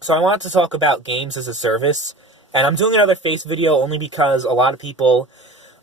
So I wanted to talk about games as a service, and I'm doing another face video only because a lot of people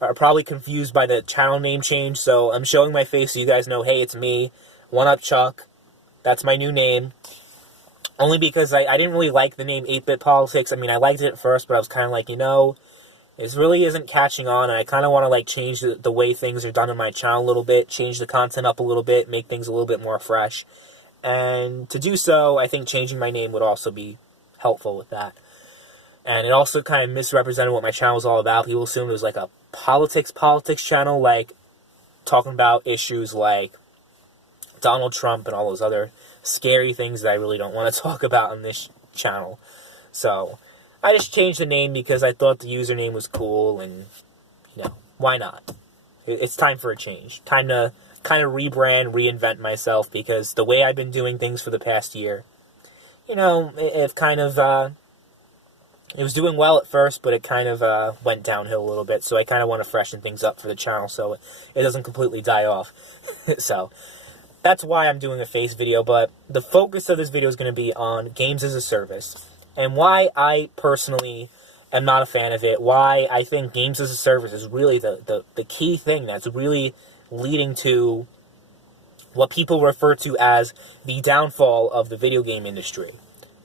are probably confused by the channel name change, so I'm showing my face so you guys know, hey, it's me, One Up Chuck, that's my new name, only because I didn't really like the name 8-Bit Politics. I mean, I liked it at first, but I was kind of like, this really isn't catching on, and I kind of want to, like, change the way things are done on my channel a little bit, change the content up a little bit, make things a little bit more fresh. And to do so, I think changing my name would also be helpful with that. And it also kind of misrepresented what my channel was all about. People assumed it was like a politics channel, like talking about issues like Donald Trump and all those other scary things that I really don't want to talk about on this channel. So I just changed the name because I thought the username was cool, and, why not? It's time for a change. Time to kind of rebrand, reinvent myself, because the way I've been doing things for the past year, it kind of, it was doing well at first, but it kind of went downhill a little bit, so I kind of want to freshen things up for the channel so it doesn't completely die off. So that's why I'm doing a face video, but the focus of this video is going to be on games as a service, and why I personally am not a fan of it, why I think games as a service is really the key thing that's really leading to what people refer to as the downfall of the video game industry.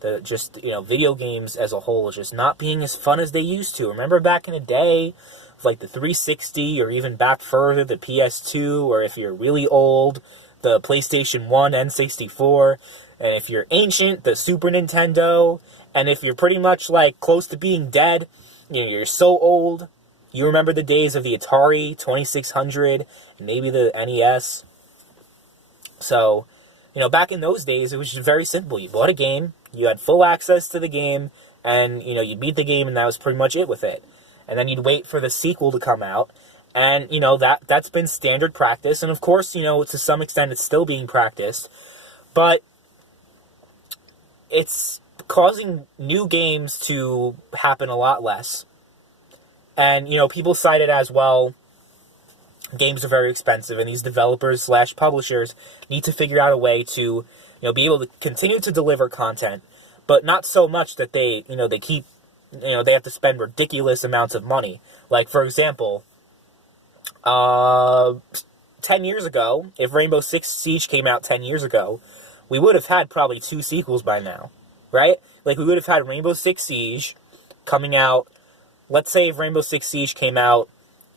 Video games as a whole is just not being as fun as they used to. Remember back in the day, like the 360, or even back further, the PS2, or if you're really old, the PlayStation 1, N64, and if you're ancient, the Super Nintendo, and if you're pretty much, like, close to being dead, you're so old, you remember the days of the Atari 2600, and maybe the NES. So, back in those days, it was just very simple. You bought a game, you had full access to the game, and, you beat the game, and that was pretty much it with it. And then you'd wait for the sequel to come out, and, that's been standard practice, and of course, to some extent, it's still being practiced, but it's causing new games to happen a lot less. And, people cite it as, well, games are very expensive, and these developers / publishers need to figure out a way to, be able to continue to deliver content, but not so much that they have to spend ridiculous amounts of money. Like, for example, 10 years ago, if Rainbow Six Siege came out 10 years ago, we would have had probably 2 sequels by now, right? Like, we would have had Rainbow Six Siege coming out. Let's say if Rainbow Six Siege came out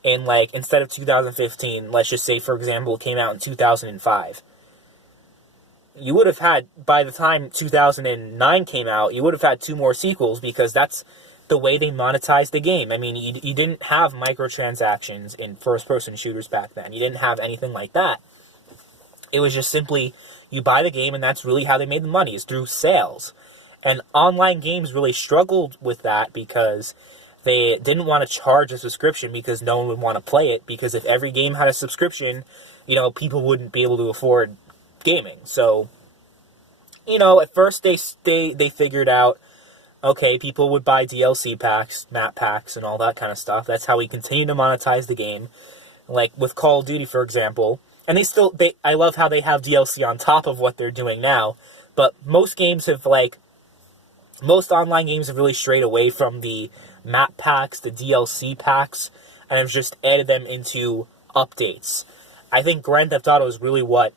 in, like, instead of 2015, let's just say, for example, it came out in 2005. You would have had, by the time 2009 came out, you would have had 2 more sequels, because that's the way they monetized the game. I mean, you didn't have microtransactions in first-person shooters back then. You didn't have anything like that. It was just simply, you buy the game, and that's really how they made the money, is through sales. And online games really struggled with that, because they didn't want to charge a subscription, because no one would want to play it, because if every game had a subscription, people wouldn't be able to afford gaming. So, at first they figured out, okay, people would buy DLC packs, map packs, and all that kind of stuff. That's how we continue to monetize the game. Like with Call of Duty, for example. And I love how they have DLC on top of what they're doing now. But most online games have really strayed away from the map packs, the DLC packs, and have just added them into updates. I think Grand Theft Auto is really what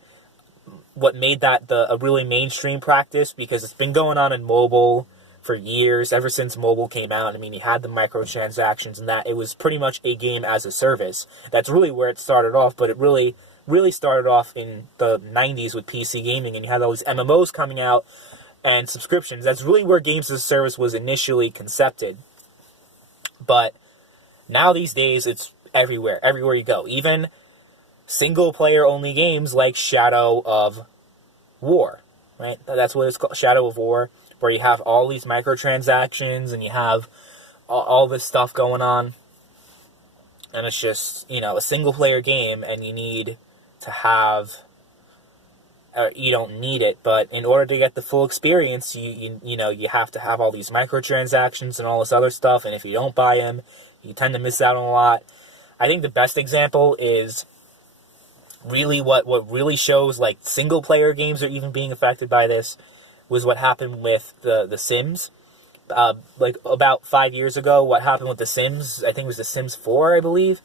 made that a really mainstream practice, because it's been going on in mobile for years, ever since mobile came out. I mean, you had the microtransactions and that. It was pretty much a game as a service. That's really where it started off, but it really started off in the 90s with PC gaming, and you had all these MMOs coming out and subscriptions. That's really where games as a service was initially concepted. But now these days, it's everywhere you go. Even single-player only games like Shadow of War, right? That's what it's called, Shadow of War, where you have all these microtransactions and you have all this stuff going on. And it's just, a single-player game, and you need to have... you don't need it, but in order to get the full experience, you have to have all these microtransactions and all this other stuff, and if you don't buy them, you tend to miss out on a lot. I think the best example is really what really shows, like, single-player games are even being affected by this. was what happened with the Sims. Like about 5 years ago, what happened with the Sims, I think it was the Sims 4, I believe.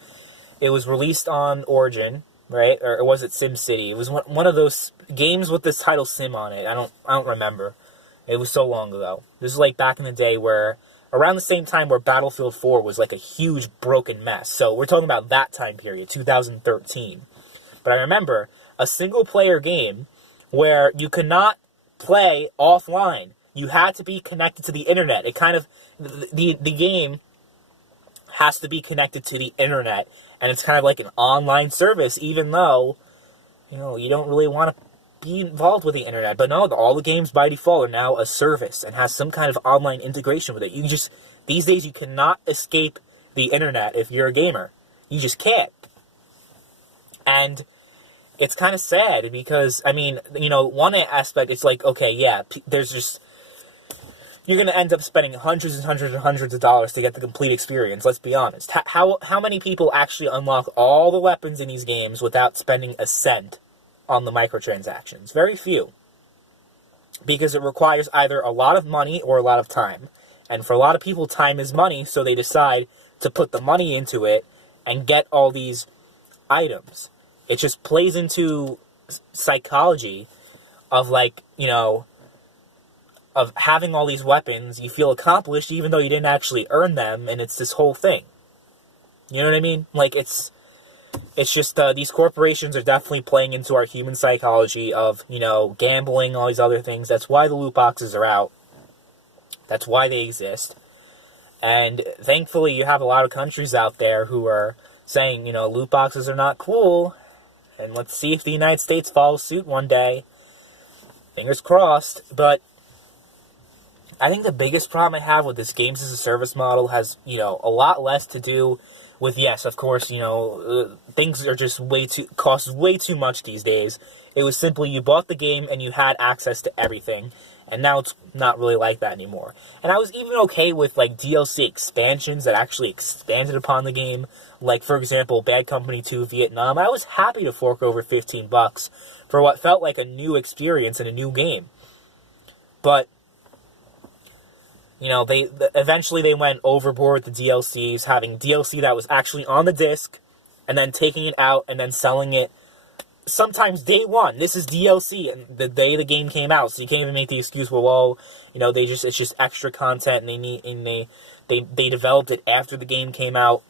It was released on Origin, right? Or was it Sim City? It was one of those games with this title Sim on it. I don't remember. It was so long ago. This is like back in the day where, around the same time where Battlefield 4 was like a huge broken mess. So we're talking about that time period, 2013. But I remember a single player game where you could not play offline. You had to be connected to the internet. It kind of, the game has to be connected to the internet. And it's kind of like an online service, even though, you don't really want to be involved with the internet. But no, all the games by default are now a service and has some kind of online integration with it. These days you cannot escape the internet if you're a gamer. You just can't. And it's kind of sad because, I mean, one aspect, it's like, okay, yeah, you're going to end up spending hundreds and hundreds and hundreds of dollars to get the complete experience, let's be honest. How many people actually unlock all the weapons in these games without spending a cent on the microtransactions? Very few. Because it requires either a lot of money or a lot of time. And for a lot of people, time is money, so they decide to put the money into it and get all these items. It just plays into psychology of, like, of having all these weapons. You feel accomplished even though you didn't actually earn them, and it's this whole thing. You know what I mean? Like, it's just, these corporations are definitely playing into our human psychology of, gambling, all these other things. That's why the loot boxes are out. That's why they exist. And thankfully, you have a lot of countries out there who are saying, loot boxes are not cool. And let's see if the United States follows suit one day. Fingers crossed. But I think the biggest problem I have with this games as a service model has, a lot less to do with, yes, of course, things are just cost way too much these days. It was simply you bought the game and you had access to everything. And now it's not really like that anymore. And I was even okay with, like, DLC expansions that actually expanded upon the game. Like, for example, Bad Company 2 Vietnam. I was happy to fork over $15 for what felt like a new experience in a new game. But, eventually they went overboard with the DLCs, having DLC that was actually on the disc, and then taking it out and then selling it sometimes day one. This is DLC, and the day the game came out, so you can't even make the excuse, well, it's just extra content, and they developed it after the game came out.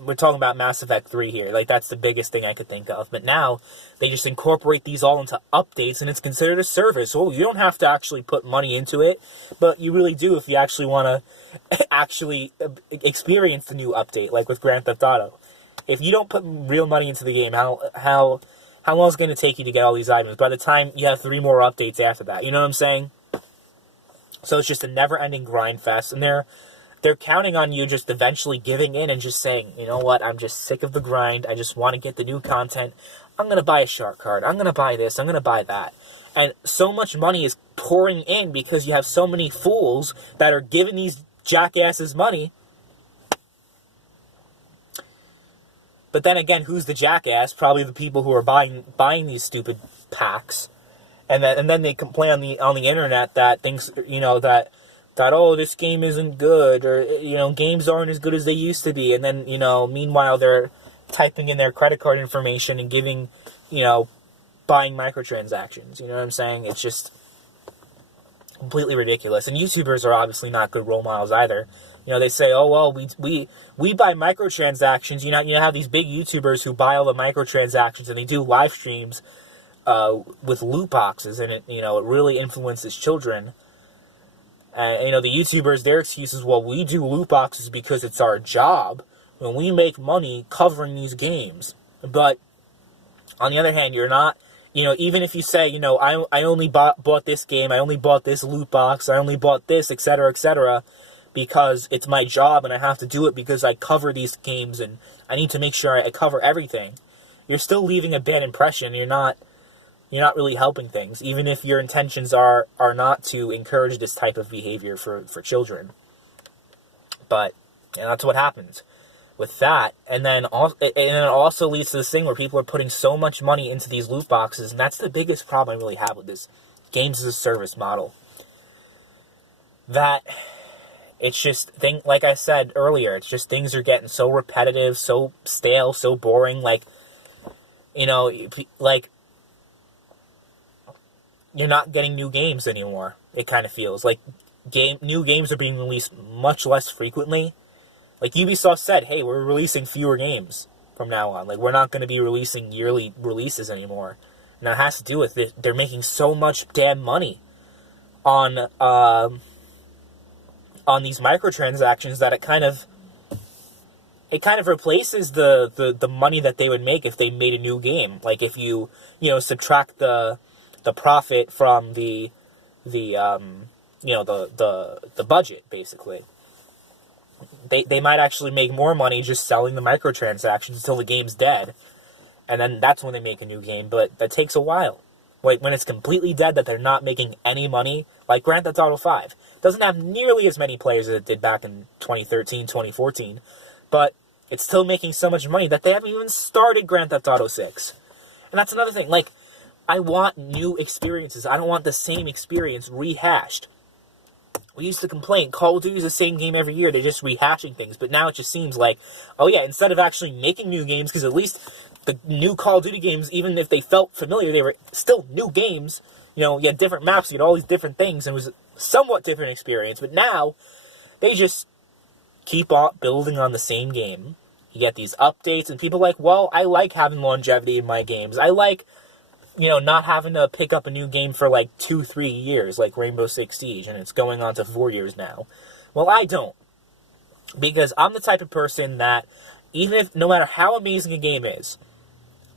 We're talking about Mass Effect 3 here. Like, that's the biggest thing I could think of. But now, they just incorporate these all into updates, and it's considered a service. Well, you don't have to actually put money into it, but you really do if you actually want to actually experience the new update, like with Grand Theft Auto. If you don't put real money into the game, how long is it going to take you to get all these items? By the time you have 3 more updates after that, you know what I'm saying? So it's just a never-ending grind fest, and they're counting on you just eventually giving in and just saying, you know what, I'm just sick of the grind, I just want to get the new content, I'm going to buy a shark card, I'm going to buy this, I'm going to buy that. And so much money is pouring in because you have so many fools that are giving these jackasses money. But then again, who's the jackass? Probably the people who are buying these stupid packs. And then they complain on the internet that things, that oh, this game isn't good, or, games aren't as good as they used to be. And then, meanwhile, they're typing in their credit card information and giving, buying microtransactions. You know what I'm saying? It's just completely ridiculous. And YouTubers are obviously not good role models either. They say, oh, well, we buy microtransactions. You have these big YouTubers who buy all the microtransactions, and they do live streams with loot boxes, and it really influences children. The YouTubers, their excuse is, well, we do loot boxes because it's our job, and we make money covering these games. But, on the other hand, you're not, even if you say, I only bought this game, I only bought this loot box, I only bought this, etc., because it's my job, and I have to do it because I cover these games, and I need to make sure I cover everything, you're still leaving a bad impression. You're not really helping things, even if your intentions are not to encourage this type of behavior for children. But that's what happens with that. And then it also leads to this thing where people are putting so much money into these loot boxes, and that's the biggest problem I really have with this games as a service model. That it's just like I said earlier, it's just things are getting so repetitive, so stale, so boring. Like, you know, like you're not getting new games anymore. It kind of feels like new games are being released much less frequently. Like Ubisoft said, hey, we're releasing fewer games from now on. Like, we're not going to be releasing yearly releases anymore. And that has to do with it. They're making so much damn money on these microtransactions that it kind of replaces the money that they would make if they made a new game. Like, if you subtract the profit from the budget, basically. They might actually make more money just selling the microtransactions until the game's dead, and then that's when they make a new game, but that takes a while. Like, when it's completely dead, that they're not making any money, like Grand Theft Auto 5. Doesn't have nearly as many players as it did back in 2013, 2014, but it's still making so much money that they haven't even started Grand Theft Auto 6. And that's another thing, like, I want new experiences. I don't want the same experience rehashed. We used to complain, Call of Duty is the same game every year, they're just rehashing things, but now it just seems like, oh yeah, instead of actually making new games, because at least the new Call of Duty games, even if they felt familiar, they were still new games. You know, you had different maps, you had all these different things, and it was a somewhat different experience, but now, they just keep on building on the same game. You get these updates, and people are like, well, I like having longevity in my games. I like, not having to pick up a new game for like 2-3 years, like Rainbow Six Siege, and it's going on to 4 years now. Well, I don't. Because I'm the type of person that, no matter how amazing a game is,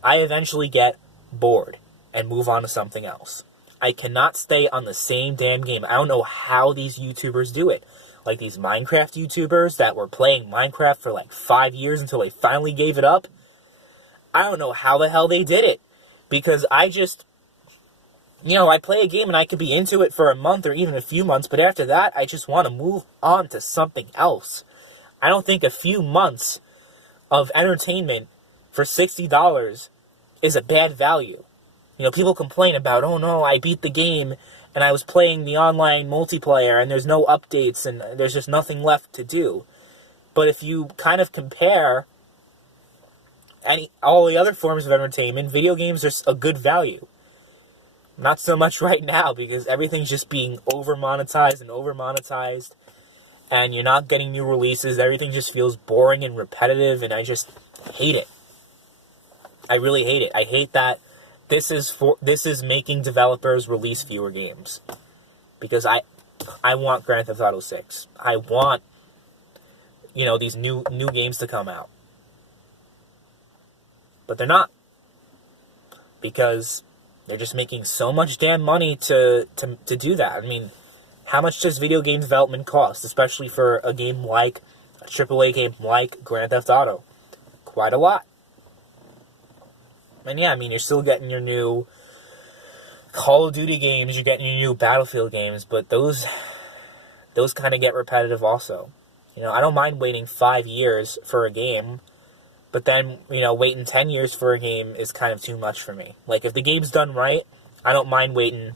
I eventually get bored and move on to something else. I cannot stay on the same damn game. I don't know how these YouTubers do it. Like these Minecraft YouTubers that were playing Minecraft for like 5 years until they finally gave it up. I don't know how the hell they did it. Because I just, I play a game and I could be into it for a month or even a few months, but after that, I just want to move on to something else. I don't think a few months of entertainment for $60 is a bad value. People complain about, oh no, I beat the game and I was playing the online multiplayer and there's no updates and there's just nothing left to do. But if you kind of compare all the other forms of entertainment, video games are a good value. Not so much right now, because everything's just being over-monetized, and you're not getting new releases. Everything just feels boring and repetitive, and I just hate it. I really hate it. I hate that this is making developers release fewer games. Because I want Grand Theft Auto 6. I want, these new games to come out. But they're not. Because they're just making so much damn money to do that. I mean, how much does video game development cost? Especially for a game like, a AAA game like Grand Theft Auto. Quite a lot. And yeah, I mean, you're still getting your new Call of Duty games, you're getting your new Battlefield games, but those kind of get repetitive also. I don't mind waiting 5 years for a game, but then, waiting 10 years for a game is kind of too much for me. Like, if the game's done right, I don't mind waiting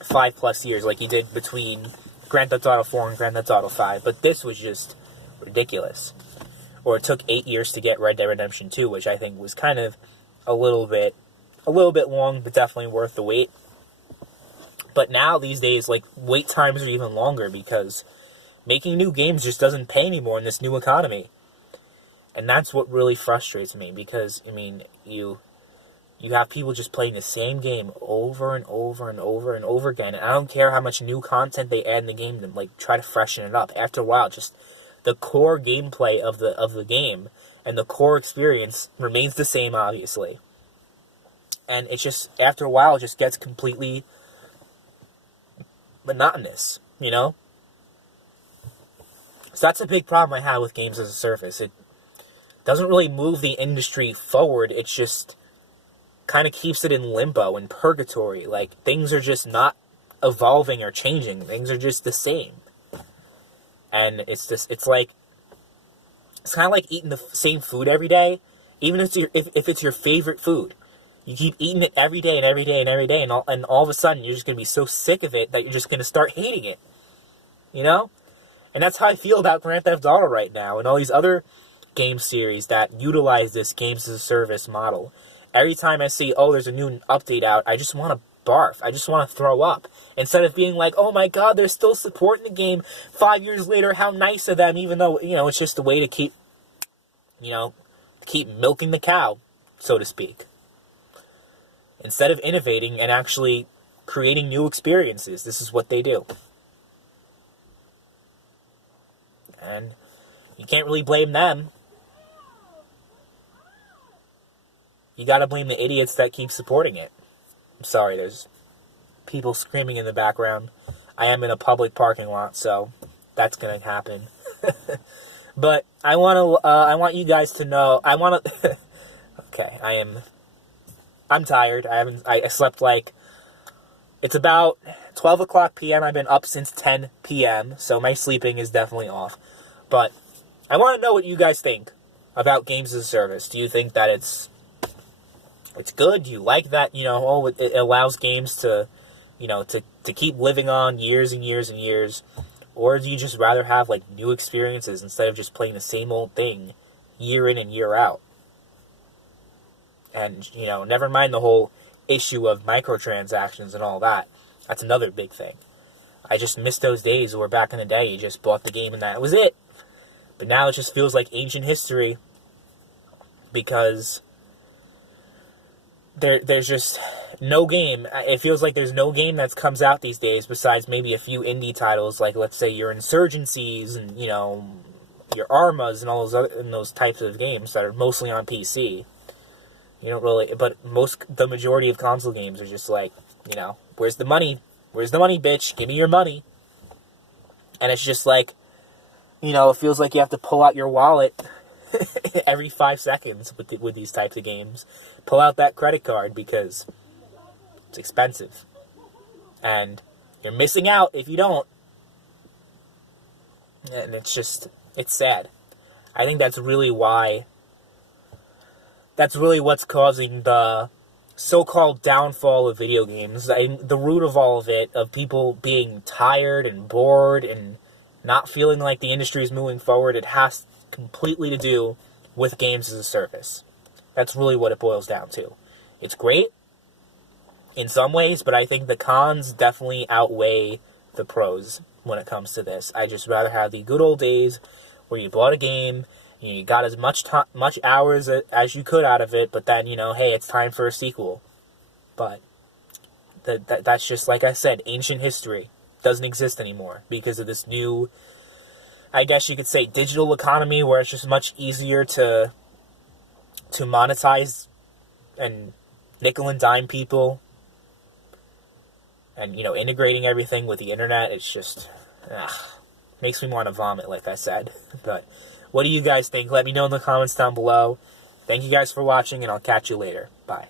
5+ years like you did between Grand Theft Auto 4 and Grand Theft Auto 5. But this was just ridiculous. Or it took 8 years to get Red Dead Redemption 2, which I think was kind of a little bit long, but definitely worth the wait. But now, these days, like, wait times are even longer because making new games just doesn't pay anymore in this new economy. And that's what really frustrates me, because, I mean, you have people just playing the same game over and over and over and over again. And I don't care how much new content they add in the game to, like, try to freshen it up. After a while, just the core gameplay of the game and the core experience remains the same, obviously. And it just, after a while, it just gets completely monotonous, So that's a big problem I have with games as a service. It doesn't really move the industry forward. It just kind of keeps it in limbo, in purgatory. Like, things are just not evolving or changing. Things are just the same. And it's kind of like eating the same food every day, even if it's your favorite food. You keep eating it every day and every day and every day, and all of a sudden you're just going to be so sick of it that you're just going to start hating it. You know? And that's how I feel about Grand Theft Auto right now, and all these other game series that utilize this games as a service model. Every time I see, oh, there's a new update out, I just want to barf. I just want to throw up. Instead of being like, oh my god, they're still supporting the game 5 years later, how nice of them, even though, it's just a way to keep milking the cow, so to speak. Instead of innovating and actually creating new experiences, this is what they do. And you can't really blame them. You gotta blame the idiots that keep supporting it. I'm sorry, there's people screaming in the background. I am in a public parking lot, so that's gonna happen. But I want you guys to know, okay, I'm tired. I slept it's about 12 o'clock p.m. I've been up since 10 p.m., so my sleeping is definitely off. But I want to know what you guys think about games as a service. Do you think that it's good? Do you like that, it allows games to keep living on years and years and years? Or do you just rather have, new experiences instead of just playing the same old thing year in and year out? And, never mind the whole issue of microtransactions and all that. That's another big thing. I just miss those days where back in the day you just bought the game and that was it. But now it just feels like ancient history because there's just no game. It feels like there's no game that comes out these days besides maybe a few indie titles, like let's say your Insurgencies and your Armas and all those types of games that are mostly on PC. You don't really, but the majority of console games are just where's the money? Where's the money, bitch? Give me your money. And it's just it feels like you have to pull out your wallet every 5 seconds with these types of games. Pull out that credit card because it's expensive. And you're missing out if you don't. And it's sad. I think that's really what's causing the so-called downfall of video games. The root of all of it, of people being tired and bored and not feeling like the industry is moving forward, it has completely to do with games as a service. That's really what it boils down to. It's great in some ways, but I think the cons definitely outweigh the pros when it comes to this. I just rather have the good old days where you bought a game, you got as much hours as you could out of it, but then, hey, it's time for a sequel. But that's just, like I said, ancient history. Doesn't exist anymore because of this new, I guess you could say, digital economy where it's just much easier to monetize and nickel and dime people and, integrating everything with the internet. It's just, makes me want to vomit, like I said. But what do you guys think? Let me know in the comments down below. Thank you guys for watching, and I'll catch you later. Bye.